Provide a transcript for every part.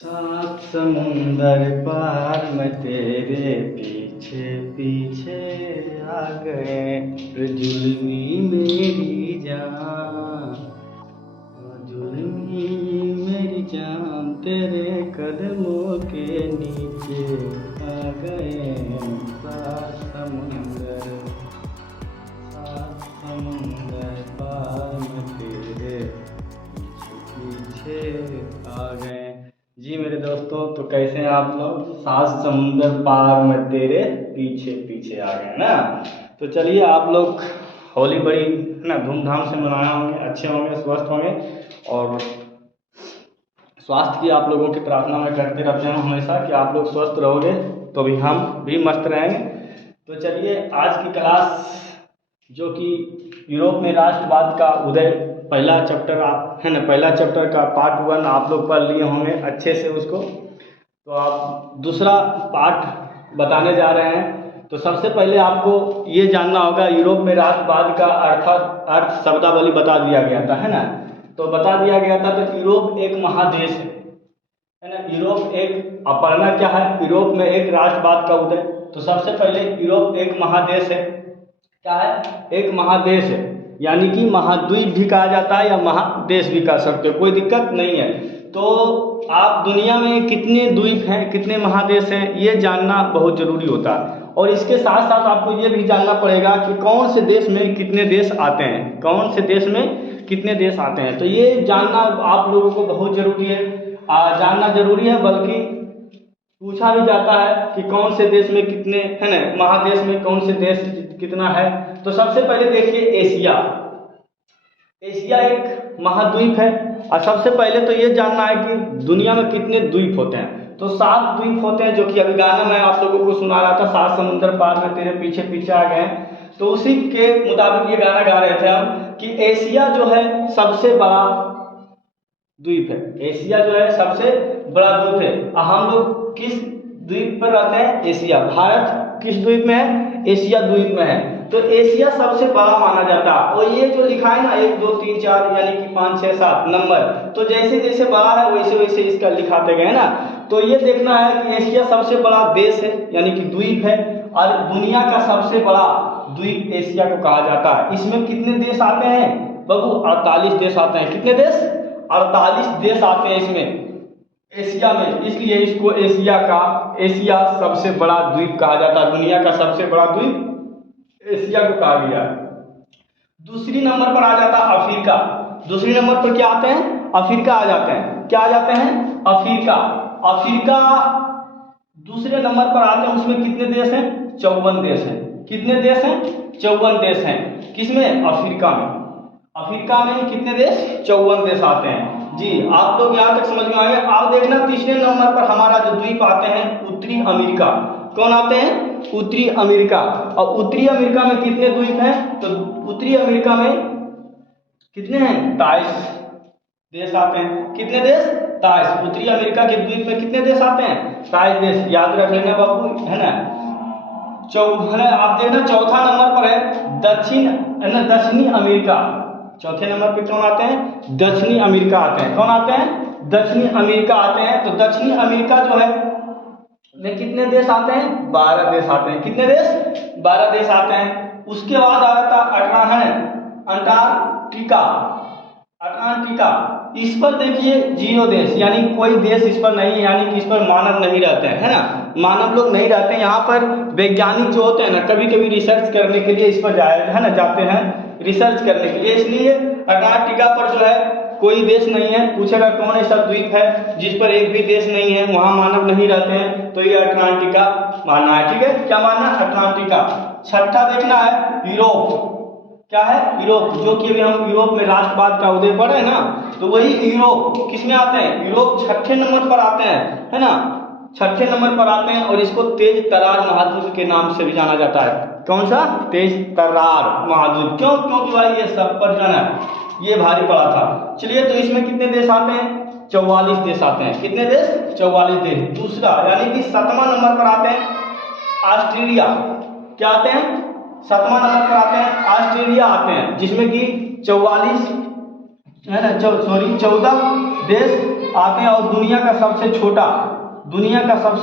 सात समुंदर पार मैं तेरे पीछे पीछे आ गए, रे जुल्मी मेरी जान, जुल्मी मेरी जान तेरे कदमों के नीचे आ गए। सात समुंदर पार मैं तेरे पीछे आ गए। जी मेरे दोस्तों, तो कैसे हैं आप लोग? सात समुंदर पार में तेरे पीछे पीछे आ गए ना। तो चलिए, आप लोग होली बड़ी ना धूमधाम से मनाए होंगे, अच्छे होंगे, स्वस्थ होंगे, और स्वास्थ्य की आप लोगों की प्रार्थना मैं करते रहते हैं हमेशा कि आप लोग स्वस्थ रहोगे तो भी हम भी मस्त रहेंगे। तो चलिए, आज की क्लास जो कि यूरोप में राष्ट्रवाद का उदय, पहला चैप्टर आप है ना, पहला चैप्टर का पार्ट 1 आप लोग पढ़ लिए होंगे अच्छे से उसको। तो आप दूसरा पार्ट बताने जा रहे हैं। तो सबसे पहले आपको ये जानना होगा, यूरोप में राष्ट्रवाद का अर्थ शब्दावली बता दिया गया था, है ना। तो बता दिया गया था, तो यूरोप एक महादेश है ना। यूरोप एक अपरना क्या है, यूरोप में एक राष्ट्रवाद का उदय। तो सबसे पहले यूरोप एक महादेश है। क्या है? एक महादेश है, यानी कि महाद्वीप भी कहा जाता है या महादेश भी कह सकते हो, कोई दिक्कत नहीं है। तो आप दुनिया में कितने द्वीप हैं, कितने महादेश हैं, ये जानना बहुत जरूरी होता है। और इसके साथ साथ आपको ये भी जानना पड़ेगा कि कौन से देश में कितने देश आते हैं, कौन से देश में कितने देश आते हैं। तो ये जानना आप लोगों को बहुत जरूरी है, जानना जरूरी है। बल्कि पूछा भी जाता है कि कौन से देश में कितने, है ना, महादेश में कौन से देश कितना है। तो सबसे पहले देखिए, एशिया। एशिया एक महाद्वीप है। और सबसे पहले तो ये जानना है कि दुनिया में कितने द्वीप होते हैं। तो 7 द्वीप होते हैं, जो कि अभी गाना मैं आप लोगों को सुना रहा था, 7 समुंदर पार में तेरे पीछे पीछे आ गए। तो उसी के मुताबिक ये गाना गा रहे थे हम कि एशिया जो है सबसे बड़ा द्वीप है। एशिया जो है सबसे बड़ा द्वीप है। और हम लोग किस द्वीप पर रहते हैं? एशिया। भारत किस द्वीप में है? एशिया द्वीप में है। तो एशिया सबसे बड़ा माना जाता है। और ये जो लिखा है ना, 1 2 3 4 यानी कि 5 6 7 नंबर, तो जैसे जैसे बड़ा है वैसे वैसे इसका लिखाते गए ना। तो ये देखना है कि एशिया सबसे बड़ा देश है, यानी कि द्वीप है। और दुनिया का सबसे बड़ा द्वीप एशिया को कहा जाता है। इसमें कितने देश आते हैं बाबू? 48 देश आते हैं। कितने देश? 48 देश आते हैं इसमें, एशिया में। इसलिए इसको एशिया सबसे बड़ा द्वीप कहा जाता है। दुनिया का सबसे बड़ा द्वीप एशिया को कहा गया है। दूसरी नंबर पर आ जाता है अफ्रीका। दूसरी नंबर पर क्या आते हैं? अफ्रीका आ जाते हैं। क्या आ जाते हैं? अफ्रीका। अफ्रीका दूसरे नंबर पर आते हैं। उसमें कितने देश हैं? 54 देश हैं। कितने देश हैं? 54 देश हैं। किसमें? अफ्रीका में। अफ्रीका में कितने देश? 54 देश आते हैं। जी, आप लोग यहाँ तक समझ में आए। आप देखना, तीसरे नंबर पर हमारा जो द्वीप आते हैं, उत्तरी अमेरिका। कौन आते हैं? उत्तरी अमेरिका। और उत्तरी अमेरिका में कितने द्वीप हैं? तो उत्तरी अमेरिका में कितने हैं? 23 देश आते हैं। कितने देश? 23। उत्तरी अमेरिका के द्वीप में कितने देश आते हैं? 23 देश। याद रख लेना बाबू, है ना। आप देखना, चौथा नंबर पर है दक्षिणी अमेरिका। चौथे नंबर पे कौन आते हैं? दक्षिणी अमेरिका आते हैं। कौन आते हैं? दक्षिणी अमेरिका आते हैं। तो दक्षिणी अमेरिका जो है में कितने देश आते हैं? 12 देश आते हैं। कितने देश? 12 देश आते हैं। उसके बाद आ जाता अंटार्कटिका। अंटार्कटिका, इस पर देखिए 0 देश, यानी कोई देश इस पर नहीं है, यानी कि इस पर मानव नहीं रहते हैं, है ना। मानव लोग नहीं रहते हैं यहाँ पर। वैज्ञानिक जो होते हैं ना, कभी कभी रिसर्च करने के लिए इस पर जाते हैं रिसर्च करने के लिए। इसलिए अंटार्कटिका पर जो है कोई देश नहीं है। पूछेगा कौन ऐसा द्वीप है जिस पर एक भी देश नहीं है, वहां मानव नहीं रहते हैं, तो ये अंटार्कटिका मानना है। ठीक है, क्या मानना? अंटार्कटिका। छठा देखना है यूरोप। क्या है? यूरोप, जो कि अभी हम यूरोप में राष्ट्रवाद का उदय पढ़े ना, तो वही यूरोप किस में आते हैं? यूरोप 6ठे नंबर पर आते हैं, है ना। 6ठे नंबर पर आते हैं। और इसको तेज तरार महाद्वीप के नाम से भी जाना जाता है। कौन सा? तेज तरार महाद्वीप। क्यों? क्योंकि भाई ये सब पर जो है ये भारी पड़ा था। चलिए, तो इसमें कितने देश आते हैं? 44 देश आते हैं। कितने देश? 44 देश। दूसरा, यानी कि 7वां नंबर पर आते हैं ऑस्ट्रेलिया। क्या आते हैं? 7वां नंबर पर आते हैं ऑस्ट्रेलिया आते हैं, जिसमें कि 14 देश आते हैं और दुनिया का सबसे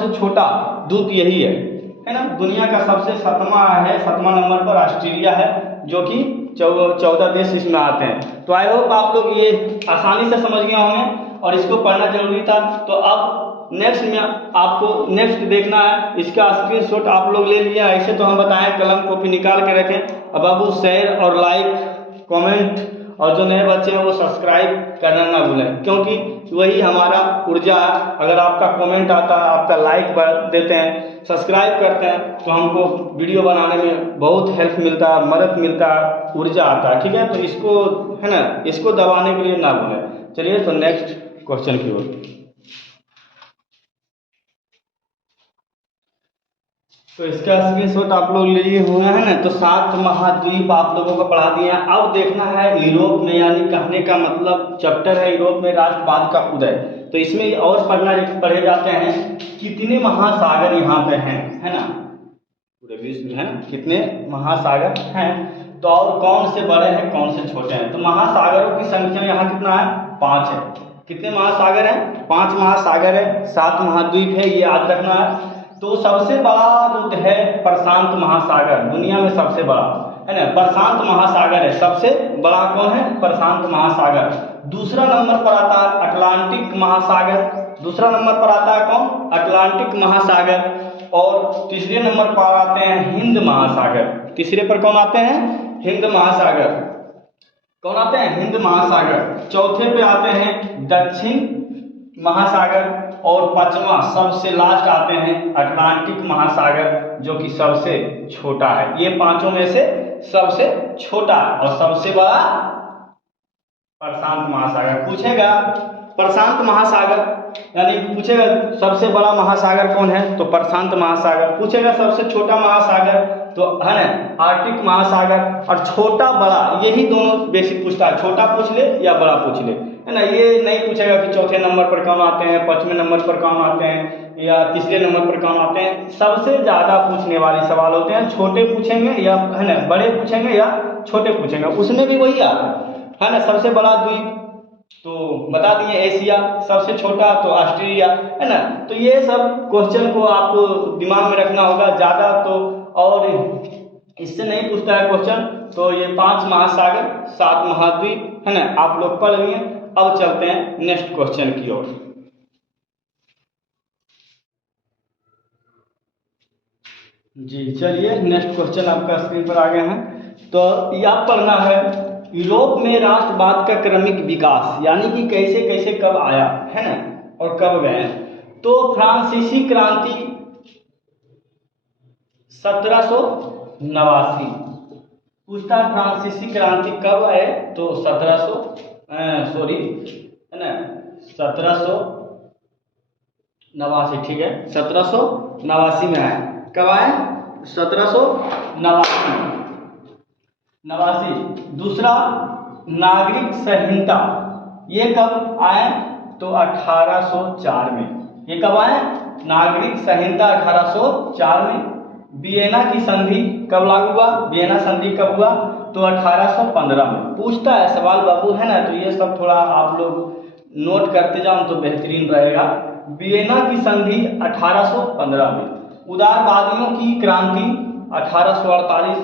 छोटा दूत यही है ना। दुनिया का सबसे 7वां नंबर पर ऑस्ट्रेलिया है, जो कि 14 देश इसमें आते हैं। तो आई होप आप लोग ये आसानी से समझ गए होंगे और इसको पढ़ना जरूरी था। तो अब नेक्स्ट में आपको नेक्स्ट देखना है, इसका स्क्रीनशॉट आप लोग ले लिए। ऐसे तो हम बताएं कलम कॉपी निकाल के रखें। अब बाबू शेयर और लाइक कमेंट और जो नए बच्चे हैं वो सब्सक्राइब करना ना भूलें, क्योंकि वही हमारा ऊर्जा है। अगर आपका कमेंट आता है, आपका लाइक देते हैं, सब्सक्राइब करते हैं, तो हमको वीडियो बनाने में बहुत हेल्प मिलता है, मदद मिलता है, ऊर्जा आता है। ठीक है, तो इसको है ना, इसको दबाने के लिए ना भूलें। चलिए तो नेक्स्ट क्वेश्चन की ओर। तो इसका स्क्रीनशॉट आप लोग लिए हुए हैं ना। तो 7 महाद्वीप आप लोगों को पढ़ा दिए हैं। अब देखना है यूरोप में, यानी कहने का मतलब चैप्टर है यूरोप में राष्ट्रवाद का उदय। तो इसमें और पढ़े जाते हैं कितने महासागर यहाँ पे हैं, है ना, पूरे विश्व में है ना, कितने महासागर हैं। तो और कौन से बड़े हैं, कौन से छोटे हैं। तो महासागरों की संख्या यहाँ कितना है, 5 है। कितने महासागर हैं, 5 महासागर है, 7 महाद्वीप है, ये याद रखना है। तो सबसे बड़ा जो है प्रशांत महासागर, दुनिया में सबसे बड़ा है ना, प्रशांत महासागर है। सबसे बड़ा कौन है, प्रशांत महासागर। दूसरा नंबर पर आता है अटलांटिक महासागर। दूसरा नंबर पर आता है कौन, अटलांटिक महासागर। और तीसरे नंबर पर आते हैं हिंद महासागर। तीसरे पर कौन आते हैं, हिंद महासागर। कौन आते हैं, हिंद महासागर। चौथे पे आते हैं दक्षिण महासागर। और 5वां सबसे लास्ट आते हैं अटलांटिक महासागर, जो कि सबसे छोटा है। ये 5 में से सबसे छोटा और सबसे बड़ा प्रशांत महासागर। पूछेगा प्रशांत महासागर, यानी पूछेगा सबसे बड़ा महासागर कौन है, तो प्रशांत महासागर। पूछेगा सबसे छोटा महासागर, तो है ना आर्कटिक महासागर। और छोटा बड़ा यही दोनों बेसिक पूछता है, छोटा पूछ ले या बड़ा पूछ ले, है ना। ये नहीं पूछेगा कि चौथे नंबर पर कौन आते हैं, 5वें नंबर पर कौन आते हैं, या तीसरे नंबर पर कौन आते हैं। सबसे ज्यादा पूछने वाले सवाल होते हैं छोटे पूछेंगे या है ना बड़े पूछेंगे या छोटे पूछेंगे, उसमें भी वही आता है ना। सबसे बड़ा द्वीप तो बता दिए एशिया, सबसे छोटा तो ऑस्ट्रेलिया, है ना। तो ये सब क्वेश्चन को आपको दिमाग में रखना होगा ज्यादा, तो और इससे नहीं पूछता है क्वेश्चन। तो ये 5 महासागर, 7 महाद्वीप, है ना, आप लोग पढ़ लिए। अब चलते हैं नेक्स्ट क्वेश्चन की ओर। जी चलिए, नेक्स्ट क्वेश्चन आपका स्क्रीन पर आ गए हैं। तो यह पढ़ना है यूरोप में राष्ट्रवाद का क्रमिक विकास, यानी कि कैसे कैसे कब आया, है ना, और कब गए। तो फ्रांसीसी क्रांति 1789 पूछता है, फ्रांसीसी क्रांति कब आए, तो 1789, ठीक है, 1789 में आए। कब आए, 1789। दूसरा नागरिक संहिता, ये कब आए, तो 1804 में। ये कब आए, नागरिक संहिता 1804 में। वियना की संधि कब लागू हुआ, वियना संधि कब हुआ, तो 1815 में। पूछता है सवाल बाबू, है ना। तो ये सब थोड़ा आप लोग नोट करते जाओ तो बेहतरीन रहेगा। वियना की संधि 1815 में। उदारवादियों की क्रांति 1848,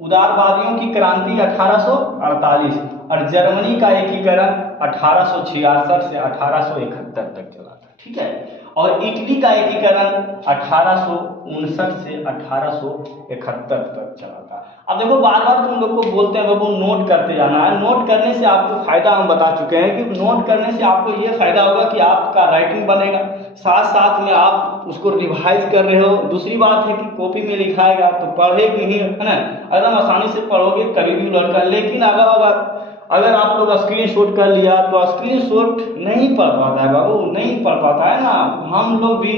उदारवादियों की क्रांति 1848। और जर्मनी का एकीकरण 1866 से 1871 तक चला था, ठीक है। और इटली का एकीकरण 1859 से 1871 तक चला था। अब देखो बार बार तुम लोग को बोलते हैं बाबू नोट करते जाना है। नोट करने से आपको फायदा हम बता चुके हैं कि नोट करने से आपको ये फायदा होगा कि आपका राइटिंग बनेगा, साथ साथ में आप उसको रिवाइज कर रहे हो। दूसरी बात है कि कॉपी में लिखाएगा तो पढ़ेगी ही, है ना, एकदम आसानी से पढ़ोगे कभी भी लड़का। लेकिन अगर आप लोग स्क्रीनशॉट कर लिया तो स्क्रीनशॉट नहीं पढ़ पाता है बाबू, नहीं पढ़ पाता है ना। हम लोग भी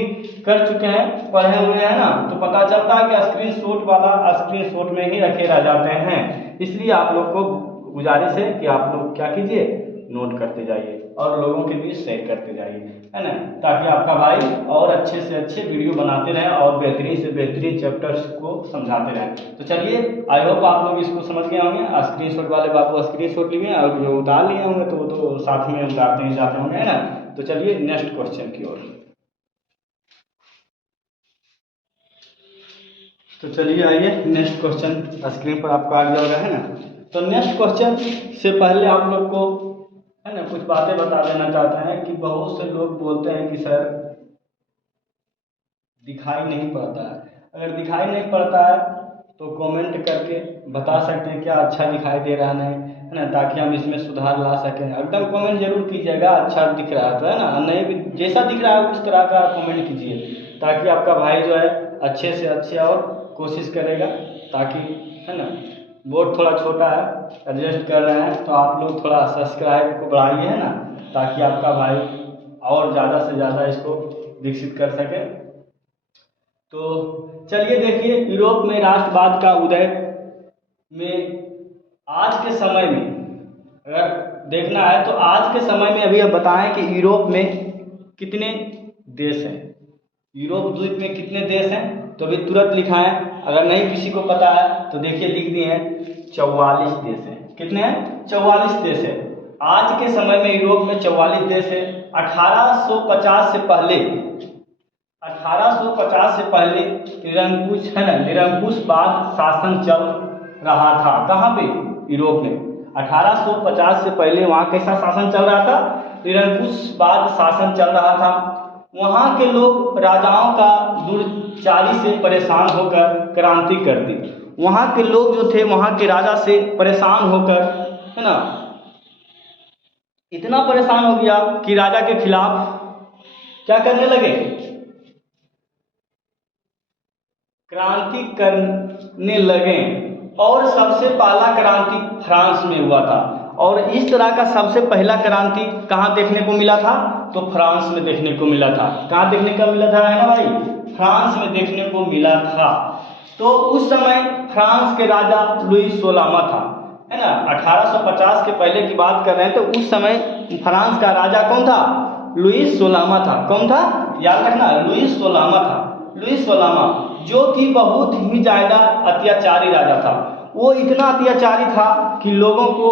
कर चुके हैं, पढ़े हुए हैं ना, तो पता चलता है कि स्क्रीनशॉट वाला स्क्रीनशॉट में ही रखे रह जाते हैं। इसलिए आप लोग को गुजारिश है कि आप लोग क्या कीजिए, नोट करते जाइए और लोगों के बीच शेयर करते जाइए, है ना, ताकि आपका भाई और अच्छे से अच्छे वीडियो बनाते रहें और बेहतरीन से बेहतरीन चैप्टर्स को समझाते रहें। तो चलिए, आई होप आप लोग इसको समझ गए होंगे। स्क्रीनशॉट वाले बाबू स्क्रीनशॉट लिए और जो उतार लिए होंगे तो वो तो साथ में उतारते ही जाते होंगे, है ना। तो चलिए नेक्स्ट क्वेश्चन की ओर। तो चलिए आइए नेक्स्ट क्वेश्चन स्क्रीन पर आपको आ गया होगा, है ना। तो नेक्स्ट क्वेश्चन से पहले आप लोग को, है ना, कुछ बातें बता देना चाहते हैं कि बहुत से लोग बोलते हैं कि सर दिखाई नहीं पड़ता है। अगर दिखाई नहीं पड़ता है तो कमेंट करके बता सकते हैं क्या अच्छा दिखाई दे रहा नहीं, है ना, ताकि हम इसमें सुधार ला सकें। एकदम कमेंट जरूर कीजिएगा अच्छा दिख रहा है तो, है ना, नहीं भी जैसा दिख रहा है उस तरह का कमेंट कीजिए, ताकि आपका भाई जो है अच्छे से अच्छे और कोशिश करेगा, ताकि, है ना, बोर्ड थोड़ा छोटा है, एडजस्ट कर रहे हैं तो आप लोग थोड़ा सब्सक्राइब को बढ़ाइए, है ना, ताकि आपका भाई और ज़्यादा से ज़्यादा इसको विकसित कर सके। तो चलिए देखिए, यूरोप में राष्ट्रवाद का उदय में आज के समय में अगर देखना है तो आज के समय में अभी अब बताएं कि यूरोप में कितने देश हैं, यूरोप द्वीप में कितने देश हैं, तो अभी तुरंत लिखाएं। अगर नहीं किसी को पता है तो देखिए लिख दिए हैं 44 देश हैं। कितने हैं? 44 देश है। आज के समय में यूरोप में 44 देश है। 1850 से पहले, 1850 से पहले निरंकुश, है ना, निरंकुशवाद शासन चल रहा था। कहाँ पे? यूरोप में। 1850 से पहले वहाँ कैसा शासन चल रहा था? निरंकुशवाद शासन चल रहा था। वहाँ के लोग राजाओं का दुर्चारी से परेशान होकर क्रांति कर दी। वहाँ के लोग जो थे वहाँ के राजा से परेशान होकर, है ना, इतना परेशान हो गया कि राजा के खिलाफ क्या करने लगे? क्रांति करने लगे। और सबसे पहला क्रांति फ्रांस में हुआ था। और इस तरह का सबसे पहला क्रांति कहाँ देखने को मिला था? तो फ्रांस में देखने को मिला था। कहाँ देखने को मिला था, है ना भाई? फ्रांस में देखने को मिला था। तो उस समय फ्रांस के राजा लुईस 16वां था, है ना। 1850 के पहले की बात कर रहे हैं तो उस समय फ्रांस का राजा कौन था? लुईस 16वां था। कौन था? याद रखना, लुईस 16वां था। लुईस 16वां, जो कि बहुत ही ज़्यादा अत्याचारी राजा था। वो इतना अत्याचारी था कि लोगों को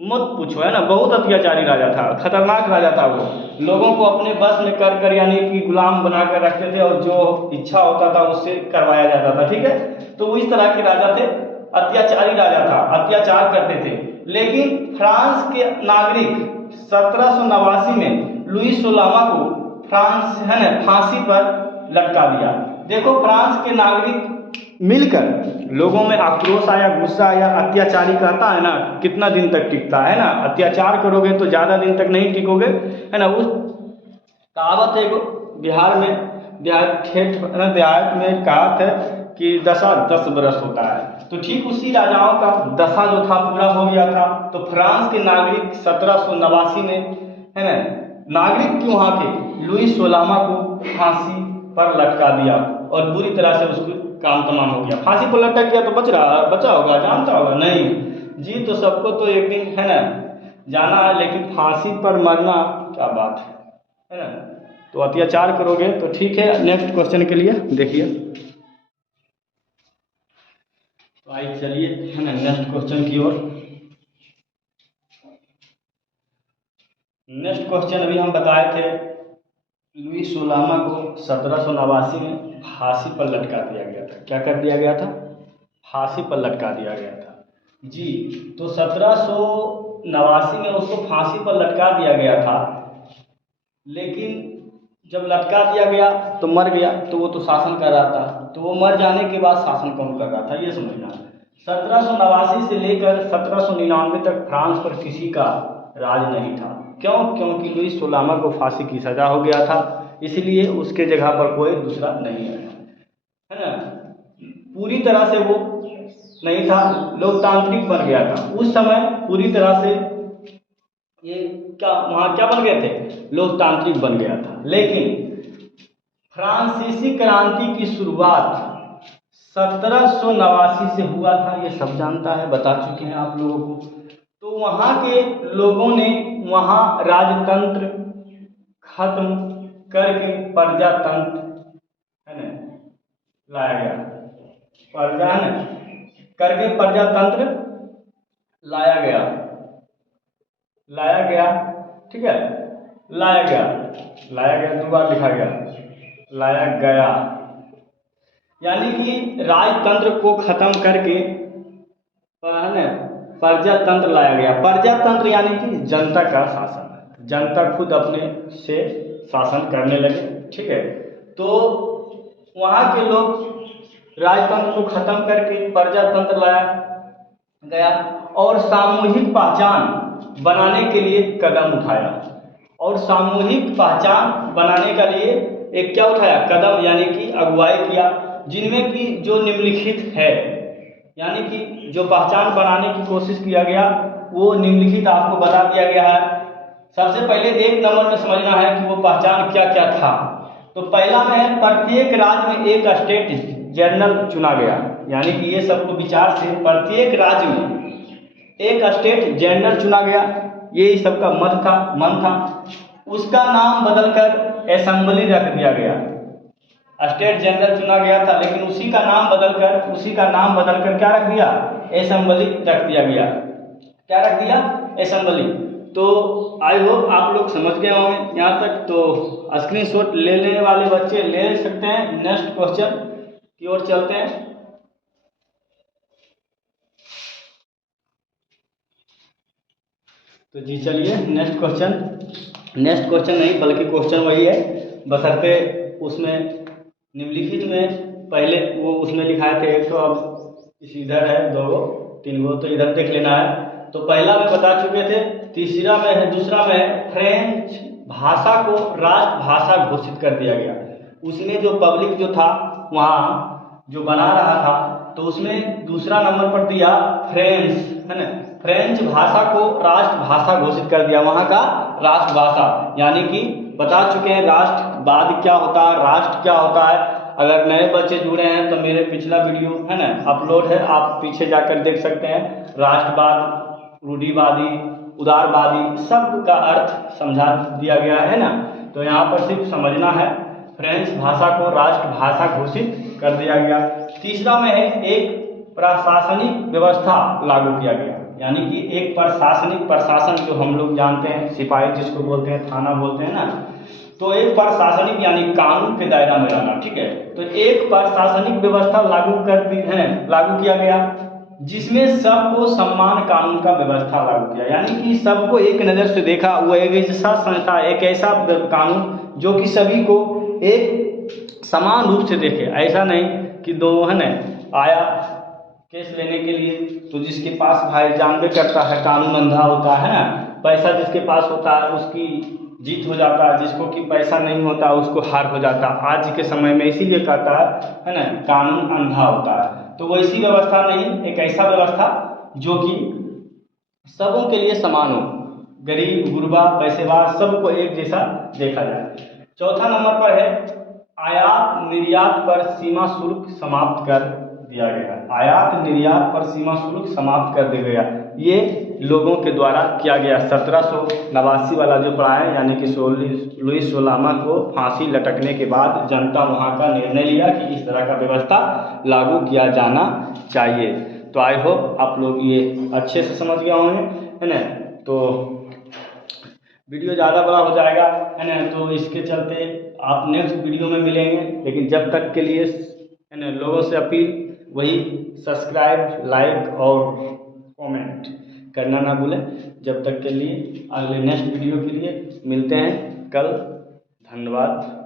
मत पूछो, है ना, बहुत अत्याचारी राजा था, खतरनाक राजा था। वो लोगों को अपने बस में कर यानी कि गुलाम बना कर रखते थे और जो इच्छा होता था उससे करवाया जाता था। ठीक है, तो वो इस तरह के राजा थे, अत्याचारी राजा था, अत्याचार करते थे। लेकिन फ्रांस के नागरिक 1789 में लुईस 16वां को फ्रांस, है ना, फांसी पर लटका दिया। देखो, फ्रांस के नागरिक मिलकर लोगों में आक्रोश आया, गुस्सा आया। अत्याचारी कहता है ना कितना दिन तक टिकता है ना, अत्याचार करोगे तो ज़्यादा दिन तक नहीं टिकोगे, है ना। उस कहावत है बिहार में, देहात में कहावत है कि दशा 10 बरस होता है। तो ठीक उसी राजाओं का दशा जो था पूरा हो गया था। तो फ्रांस के नागरिक 1789 में, है ना, नागरिक की वहाँ के लुईस 16वां को फांसी पर लटका दिया और बुरी तरह से उसको काम तमाम हो गया। फांसी पर लटक गया तो बचा होगा, जानता होगा? नहीं जी, तो सबको तो एक दिन, है ना, जाना है, लेकिन फांसी पर मरना क्या बात है ना। तो अत्याचार करोगे तो ठीक है। नेक्स्ट क्वेश्चन के लिए देखिए, तो आइए चलिए, है ना, नेक्स्ट क्वेश्चन की ओर। नेक्स्ट क्वेश्चन अभी हम बताए थे लुईस 16वां को 1789 में फांसी पर लटका दिया गया था। क्या कर दिया गया था? फांसी पर लटका दिया गया था जी। तो 1789 में उसको फांसी पर लटका दिया गया था, लेकिन जब लटका दिया गया तो मर गया, तो वो तो शासन कर रहा था, तो वो मर जाने के बाद शासन कौन कर रहा था ये समझना। 1789 से लेकर 1799 तक फ्रांस पर किसी का राज नहीं था। क्यों? क्योंकि लुईस 16वां को फांसी की सजा हो गया था, इसलिए उसके जगह पर कोई दूसरा नहीं आया, है ना। पूरी तरह से वो नहीं था, लोकतांत्रिक बन गया था उस समय। पूरी तरह से ये क्या वहाँ क्या बन गए थे? लोकतांत्रिक बन गया था। लेकिन फ्रांसीसी क्रांति की शुरुआत 1789 से हुआ था, ये सब जानता है, बता चुके हैं आप लोगों को। तो वहाँ के लोगों ने वहाँ राजतंत्र खत्म करके प्रजातंत्र, है ना, लाया गया। प्रजा, है ना, करके प्रजातंत्र लाया गया। ठीक है। लाया गया, लाया गया 2 बार लिखा गया, लाया गया, यानी कि राजतंत्र को खत्म करके है ना प्रजातंत्र लाया गया। प्रजातंत्र यानी कि जनता का शासन, जनता खुद अपने से शासन करने लगे, ठीक है। तो वहाँ के लोग राजतंत्र को खत्म करके प्रजातंत्र लाया गया और सामूहिक पहचान बनाने के लिए कदम उठाया। और सामूहिक पहचान बनाने के लिए एक क्या उठाया कदम, यानी कि अगुवाई किया, जिनमें कि जो निम्नलिखित है, यानी कि जो पहचान बनाने की कोशिश किया गया वो निम्नलिखित आपको बता दिया गया है। सबसे पहले 1 नंबर में समझना है कि वो पहचान क्या क्या था। तो पहला में है प्रत्येक राज्य में एक स्टेट जनरल चुना गया, यानी कि ये सबको विचार से प्रत्येक राज्य में एक स्टेट जनरल चुना गया, ये सबका मन था। उसका नाम बदलकर असेंबली रख दिया गया। स्टेट जनरल चुना गया था लेकिन उसी का नाम बदलकर क्या रख दिया, असेंबली रख दिया गया। क्या रख दिया, असेंबली। तो आई होप आप लोग समझ गए होंगे यहाँ तक। तो स्क्रीनशॉट ले लेने वाले बच्चे ले सकते हैं। नेक्स्ट क्वेश्चन की ओर चलते हैं। तो जी चलिए नेक्स्ट क्वेश्चन नहीं बल्कि क्वेश्चन वही है, बशर्ते उसमें निम्नलिखित में पहले वो उसमें लिखाए थे, तो अब इधर है 2 गो 3 गो, तो इधर देख लेना है। तो पहला में बता चुके थे, तीसरा में है, दूसरा में है फ्रेंच भाषा को राष्ट्रभाषा घोषित कर दिया गया। उसमें जो पब्लिक जो था वहाँ जो बना रहा था, तो उसमें दूसरा नंबर पर दिया फ्रेंच, है ना, फ्रेंच भाषा को राष्ट्रभाषा घोषित कर दिया, वहाँ का राष्ट्रभाषा। यानी कि बता चुके हैं राष्ट्रवाद क्या होता है, राष्ट्र क्या होता है। अगर नए बच्चे जुड़े हैं तो मेरे पिछला वीडियो है ना अपलोड है, आप पीछे जाकर देख सकते हैं। राष्ट्रवाद, रूढ़िवादी, उदारवादी सब का अर्थ समझा दिया गया है ना। तो यहाँ पर सिर्फ समझना है, फ्रेंच भाषा को राष्ट्रभाषा घोषित कर दिया गया। तीसरा में है एक प्रशासनिक व्यवस्था लागू किया गया, यानी कि एक प्रशासन जो हम लोग जानते हैं, सिपाही जिसको बोलते हैं, थाना बोलते हैं ना, तो एक प्रशासनिक यानी कानून के दायरा में रहना, ठीक है। तो एक प्रशासनिक व्यवस्था लागू किया गया, जिसमें सबको समान कानून का व्यवस्था लागू किया, यानी कि सबको एक नज़र से देखा। वो एक ऐसा संस्था, एक ऐसा कानून जो कि सभी को एक समान रूप से देखे। ऐसा नहीं कि दो है ना आया केस लेने के लिए, तो जिसके पास भाई जानबे करता है कानून अंधा होता है ना, पैसा जिसके पास होता है उसकी जीत हो जाता है, जिसको कि पैसा नहीं होता उसको हार हो जाता। आज के समय में इसीलिए कहता है ना कानून अंधा होता है। तो वैसी व्यवस्था नहीं, एक ऐसा व्यवस्था जो कि सबों के लिए समान हो, गरीब गुरबा पैसेवार सबको एक जैसा देखा जाए। चौथा नंबर पर है आयात निर्यात पर सीमा शुल्क समाप्त कर दिया गया। आयात निर्यात पर सीमा शुल्क समाप्त कर दिया गया, ये लोगों के द्वारा किया गया। 1789 वाला जो पड़ा है, यानी कि लुईस सोलामा को फांसी लटकने के बाद जनता वहाँ का निर्णय लिया कि इस तरह का व्यवस्था लागू किया जाना चाहिए। तो आई होप आप लोग ये अच्छे से समझ गए होंगे, है ना। तो वीडियो ज़्यादा बड़ा हो जाएगा, है ना, तो इसके चलते आप नेक्स्ट वीडियो में मिलेंगे। लेकिन जब तक के लिए है ना लोगों से अपील वही, सब्सक्राइब, लाइक और कमेंट करना ना भूलें। जब तक के लिए अगले नेक्स्ट वीडियो के लिए मिलते हैं कल। धन्यवाद।